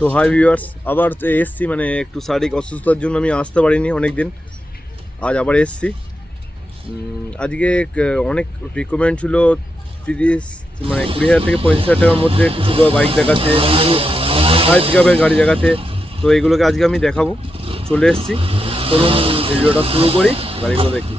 তো hi viewers, আবার এসছি, মানে একটু শারীরিক অসুস্থতার জন্য আমি আসতে পারিনি অনেক দিন। আজ আবার এসছি। আজকে অনেক রিকমেন্ড ছিল 20,000 থেকে 35,000 টাকার মধ্যে কিছু বাইক দেখাতে, কিছু হাই পিকআপের গাড়ি দেখাতে। তো এগুলোকে আজকে আমি দেখাবো, চলে এসছি। চলুন ভিডিওটা শুরু করি, গাড়িগুলো দেখি।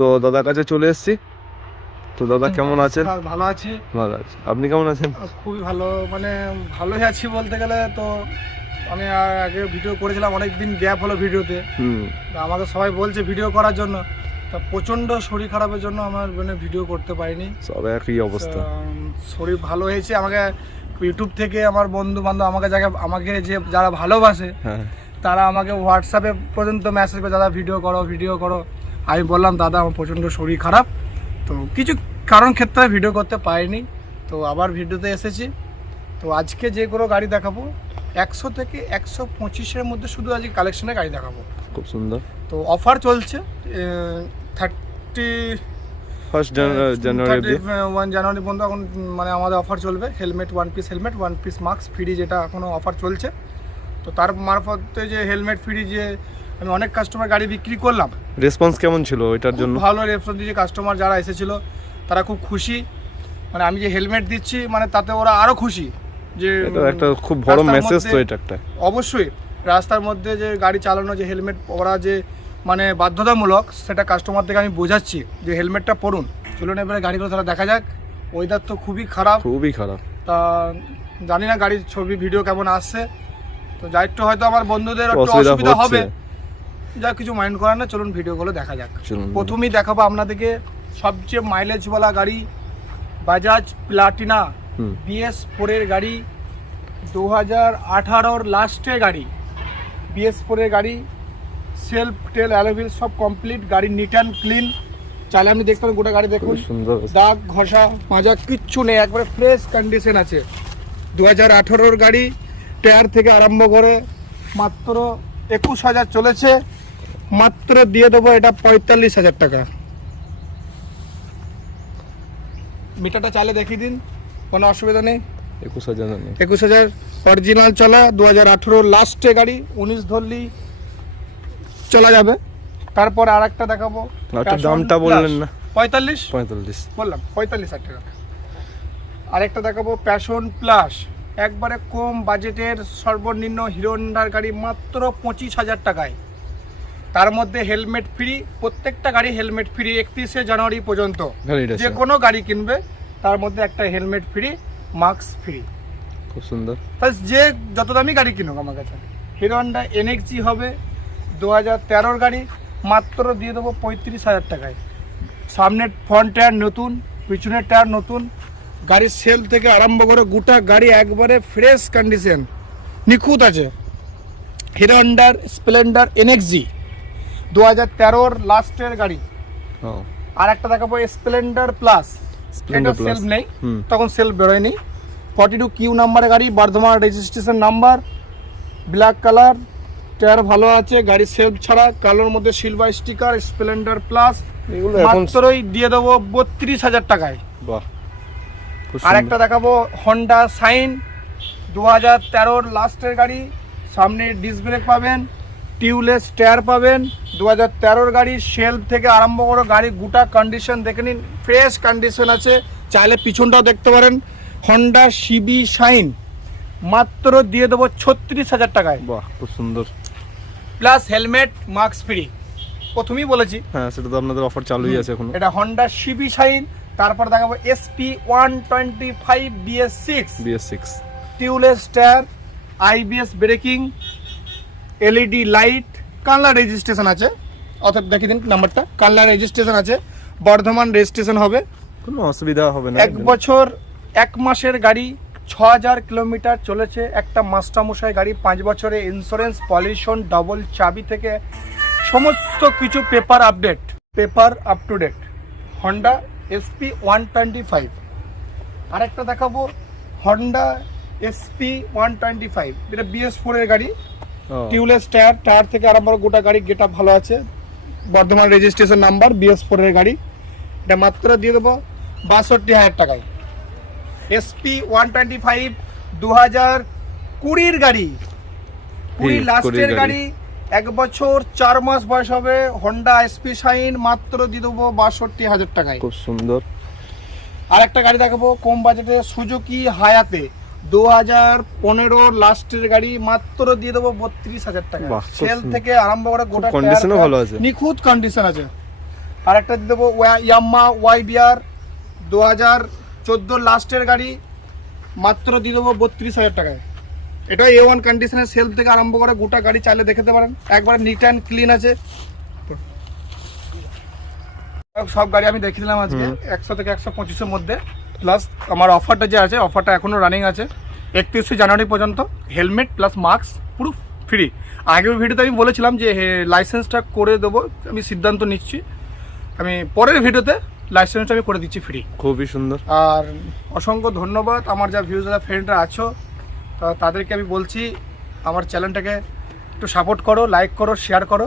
তো দাদার কাছে চলে এসেছি। তো দাদা কেমন আছেন? ভালো আছি। ভালো আছে, আপনি কেমন আছেন? খুবই ভালো, মানে ভালোই আছি বলতে গেলে। তো আমি আগে ভিডিও করেছিলাম, অনেক দিন গ্যাপ হলো ভিডিওতে। আমাকে সবাই বলছে ভিডিও করার জন্য, তা প্রচণ্ড শরীর খারাপের জন্য আমার মানে ভিডিও করতে পারিনি। সব একই অবস্থা। শরীর ভালো হয়েছে, আমাকে ইউটিউব থেকে আমার বন্ধু বান্ধব আমাকে যে যারা ভালোবাসে তারা আমাকে হোয়াটসঅ্যাপে পর্যন্ত মেসেজ করে, দাদা ভিডিও করো। আমি বললাম দাদা আমার প্রচণ্ড শরীর খারাপ, তো কিছু কারণ ক্ষেত্রে ভিডিও করতে পারিনি। তো আবার ভিডিওতে এসেছি। তো আজকে যে কোনো গাড়ি দেখাবো 100 থেকে 125-এর মধ্যে, শুধু আজকে কালেকশনের গাড়ি দেখাবো। খুব সুন্দর। তো অফার চলছে 1 জানুয়ারি পর্যন্ত। এখন মানে আমাদের অফার চলবে। Helmet 1 piece helmet, 1 piece mask free, যেটা এখনও অফার চলছে। তো তার মারফতে যে হেলমেট ফ্রি, যে আমি অনেক কাস্টমার গাড়ি বিক্রি করলাম। রেসপন্স কেমন ছিল এটার জন্য? ভালো রেসপন্স দিয়েছে কাস্টমার, যারা এসেছিলো তারা খুব খুশি। মানে আমি যে হেলমেট দিচ্ছি, মানে তাতে ওরা আরও খুশি। যে এটা একটা খুব বড় মেসেজ। তো এটা একটা অবশ্যই রাস্তার মধ্যে যে গাড়ি চালানো, যে হেলমেট পরা যে মানে বাধ্যতামূলক, সেটা কাস্টমারদেরকে আমি বোঝাচ্ছি যে হেলমেটটা পরুন। চলুন এবারে গাড়িগুলো তারা দেখা যাক। ওয়েদার তো খুবই খারাপ। তা জানি না গাড়ির ছবি ভিডিও কেমন আসছে। তো যা একটু হয়তো আমার বন্ধুদের একটু অসুবিধা হবে, যা কিছু মাইন্ড করার না। চলুন ভিডিওগুলো দেখা যাক। প্রথমেই দেখাবো আপনাদেরকে সবচেয়ে মাইলেজওয়ালা গাড়ি, বাজাজ প্লাটিনা BS4 গাড়ি, 2018 লাস্টের গাড়ি। BS4 গাড়ি, সেলফ টেল অ্যালোভিল সব কমপ্লিট, গাড়ি নিট অ্যান্ড ক্লিন। চাইলে আপনি দেখতে পারেন, গোটা গাড়ি দেখুন, দাগ ঘষা মাজা কিচ্ছু নেই, একবারে ফ্রেশ কন্ডিশন আছে। 2018 গাড়ি, টায়ার থেকে আরম্ভ করে মাত্র 21,000 চলেছে। মাত্র দিয়ে দেবো এটা 45,000 টাকা। মিটারটা চালে দেখিয়ে দিন, কোনো অসুবিধা নেই। 21,000 অরিজিনাল চলা, 2018 লাস্টে গাড়ি, 19 ধরলেই চলা যাবে। তারপর আর একটা দেখাবো, দামটা বললেন না? 45 বললাম, 45,000 টাকা। আরেকটা দেখাবো প্যাশন প্লাস, একবারে কম বাজেটের সর্বনিম্ন হিরো হন্ডার গাড়ি, মাত্র 25,000 টাকায়। তার মধ্যে হেলমেট ফ্রি, প্রত্যেকটা গাড়ি হেলমেট ফ্রি 31শে জানুয়ারি পর্যন্ত। যে কোনো গাড়ি কিনবে তার মধ্যে একটা হেলমেট ফ্রি, মাস্ক ফ্রি। খুব সুন্দর। যে যত দামি গাড়ি কিনুক আমার কাছে, হিরো হন্ডা NXG হবে 2013 গাড়ি, মাত্র দিয়ে দেবো 35,000 টাকায়। সামনের ফ্রন্ট টায়ার নতুন, পিছনের টায়ার নতুন, গাড়ির সেল থেকে আরম্ভ করে গোটা গাড়ি একবারে ফ্রেশ কন্ডিশন, নিখুঁত আছে। হিরো হন্ডার স্প্লেন্ডার NXG 2013 লাস্টের গাড়ি। আর একটা দেখাবো স্প্লেন্ডার প্লাস, সেলফ নেই, তখন সেলফ বেরোয়নি। 42Q নাম্বারের গাড়ি, Bardhaman registration number, black colour, tyre ভালো আছে, গাড়ি সেলফ ছাড়া, কালোর মধ্যে সিলভার স্টিকার, স্প্লেন্ডার প্লাস। মাত্রই দিয়ে দেবো 32,000 টাকায়। আর একটা দেখাবো হন্ডা সাইন, 2013 লাস্টের গাড়ি, সামনে ডিস্ক ব্রেক পাবেন, টিউবলেস টায়ার পাবেন, 2013 গাড়ি, সেলফ থেকে আরম্ভ করে গাড়ি গোটা কন্ডিশন দেখে নিন, ফ্রেশ কন্ডিশন আছে। চাইলে পিছনটাও দেখতে পারেন। হন্ডা CB শাইন মাত্র দিয়ে দেবো 36,000 টাকায়, বাহ খুব সুন্দর। Plus helmet mask free. প্রথমেই বলেছি হ্যাঁ সেটা তো আপনাদের অফার চালুই আছে এখন। এটা হন্ডা সিবি শাইন। তারপর দেখাবো SP 125 BS6 tubeless tyre, IBS braking, LED light, কানলা রেজিস্ট্রেশন আছে, অর্থাৎ দেখিয়ে দিন নাম্বারটা, কানলা রেজিস্ট্রেশন আছে, বর্ধমান রেজিস্ট্রেশন হবে। কোনো অসুবিধা হবে না। 1 বছর 1 মাসের গাড়ি, 6000 কিলোমিটার চলেছে। একটা মাস্টারমশাই গাড়ি, 5 বছরে ইন্স্যুরেন্স, পলিউশন, ডবল চাবি থেকে সমস্ত কিছু paper update, paper up to date. Honda SP 125। আরেকটা দেখাবো হন্ডা SP 125, এটা BS4 এর গাড়ি, টিউবলেস টায়ার, টায়ার থেকে আরম্ভ করে গোটা গাড়ি গেট আপ ভালো আছে, বর্ধমান রেজিস্ট্রেশন নাম্বার, BS4 এর গাড়ি। এটা মাত্র দিয়ে দেবো 62,000 টাকায়। SP 125 2020 গাড়ি, 20 লাস্টের গাড়ি, 1 বছর 4 মাস বয়স হবে, হন্ডা SP শাইন, মাত্র দিয়ে দেবো 62,000 টাকায়। খুব সুন্দর। আর একটা গাড়ি দেখাবো কম বাজেটে, সুজুকি হায়াতে 2015 লাস্টের গাড়ি, মাত্র দিয়ে দেবো 32,000 টাকা। বাহ, খুব সেল সুন্দর। থেকে আরম্ভ করে গোটা কন্ডিশনও ভালো আছে, নিখুঁত কন্ডিশন আছে। আর একটা দিয়ে দেবো ইয়াম্মা YBR 2014 লাস্টের গাড়ি, মাত্র দিয়ে দেবো 32,000 টাকায়। এটা A1 কন্ডিশনের, সেলফ থেকে আরম্ভ করে গোটা গাড়ি চাইলে দেখাতে পারেন, একবার নিট অ্যান্ড ক্লিন আছে। সব গাড়ি আমি দেখিয়ে দিলাম আজকে 100 থেকে 125 এর মধ্যে। প্লাস আমার অফারটা যে আছে, অফারটা এখনও রানিং আছে 31শে জানুয়ারি পর্যন্ত। হেলমেট প্লাস মাস্ক পুরো ফ্রি। আগের ভিডিওতে আমি বলেছিলাম যে লাইসেন্সটা করে দেবো, আমি সিদ্ধান্ত নিচ্ছি, আমি পরের ভিডিওতে লাইসেন্সটা আমি করে দিচ্ছি ফ্রি। খুবই সুন্দর। আর অসংখ্য ধন্যবাদ আমার যা ভিউজ যারা ফ্রেন্ডরা আছো, তা তাদেরকে আমি বলছি আমার চ্যানেলটাকে একটু সাপোর্ট করো, লাইক করো, শেয়ার করো।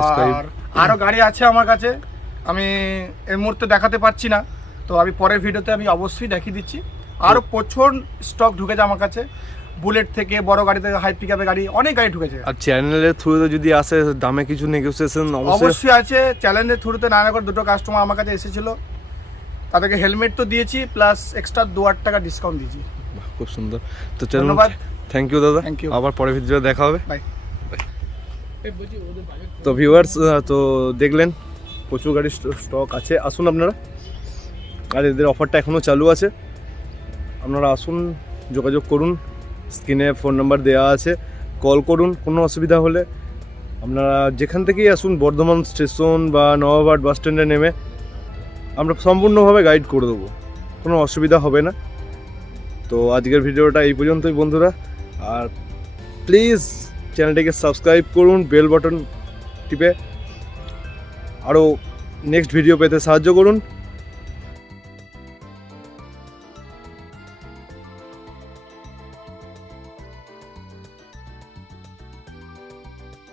আর আরও গাড়ি আছে আমার কাছে, আমি এই মুহূর্তে দেখাতে পারছি না, তো আমি পরের ভিডিওতে আমি অবশ্যই দেখিয়ে দিচ্ছি। আরও প্রচুর স্টক ঢুকেছে আমার কাছে, বুলেট থেকে বড় গাড়ি থেকে হাই পিকআপের গাড়ি, অনেক গাড়ি ঢুকেছে। আর চ্যানেলের থ্রুতে যদি আসে দামে কিছু নেগোসিয়েশন অবশ্যই আছে। চ্যানেলের থ্রুতে নানা করে 2টো কাস্টমার আমার কাছে এসেছিলো, তাদেরকে হেলমেট তো দিয়েছি, প্লাস এক্সট্রা 2-8 টাকা ডিসকাউন্ট দিয়েছি। খুব সুন্দর। তো ধন্যবাদ, থ্যাংক ইউ দাদা, থ্যাংক ইউ। আবার পরের ভিডিওতে দেখা হবে। বাই। তো ভিউয়ার্স, তো দেখলেন প্রচুর গাড়ির স্টক আছে, আসুন আপনারা। আর এদের অফারটা এখনও চালু আছে, আপনারা আসুন, যোগাযোগ করুন, স্ক্রিনে ফোন নাম্বার দেওয়া আছে, কল করুন। কোনো অসুবিধা হলে আপনারা যেখান থেকেই আসুন, বর্ধমান স্টেশন বা নবাবহাট বাস স্ট্যান্ডে নেমে আমরা সম্পূর্ণভাবে গাইড করে দেবো, কোনো অসুবিধা হবে না। তো আজকের ভিডিওটা এই পর্যন্তই বন্ধুরা, আর প্লিজ চ্যানেলটিকে সাবস্ক্রাইব করুন, বেল বাটন টিপে আরও নেক্সট ভিডিও পেতে সাহায্য করুন।